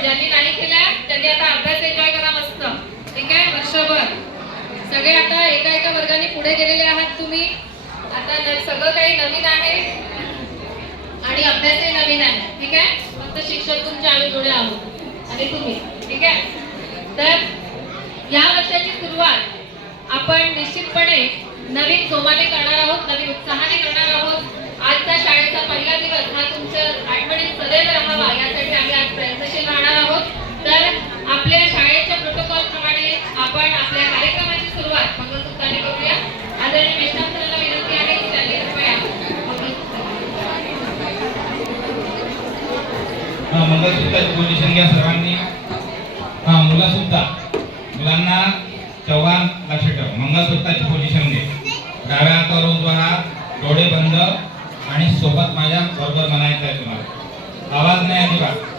ज्यांनी नाही केल्या त्यांनी आता अभ्यास एन्जॉय करा मस्त. ठीक आहे? वर्षभर. सगळे आता एका एका वर्गाने पुढे गेलेले आहात तुम्ही. आता सगळं काही नवीन आहे. आणि अभ्यासही नवीन आहे. ठीक आहे? फक्त शिक्षक तुमच्या आम्ही जुळे आहोत. आणि तुम्ही. ठीक आहे? तर या वर्षाची सुरुवात आपण निश्चितपणे नवीन जोमाने करणार आहोत नवीन उत्साहाने करणार आहोत. हा मंगळसूत्राची पोझिशन घ्या सर्वांनी. हा मुलासुद्धा. मुलांना चव्हाण लक्ष ठेवा. मंगळसूत्राची पोझिशन घे डाव्या हातावर उजवा हात डोळे बंद आणि सोबत माझ्या बरोबर म्हणायचं आहे तुम्हाला. आवाज नाही अजिबात.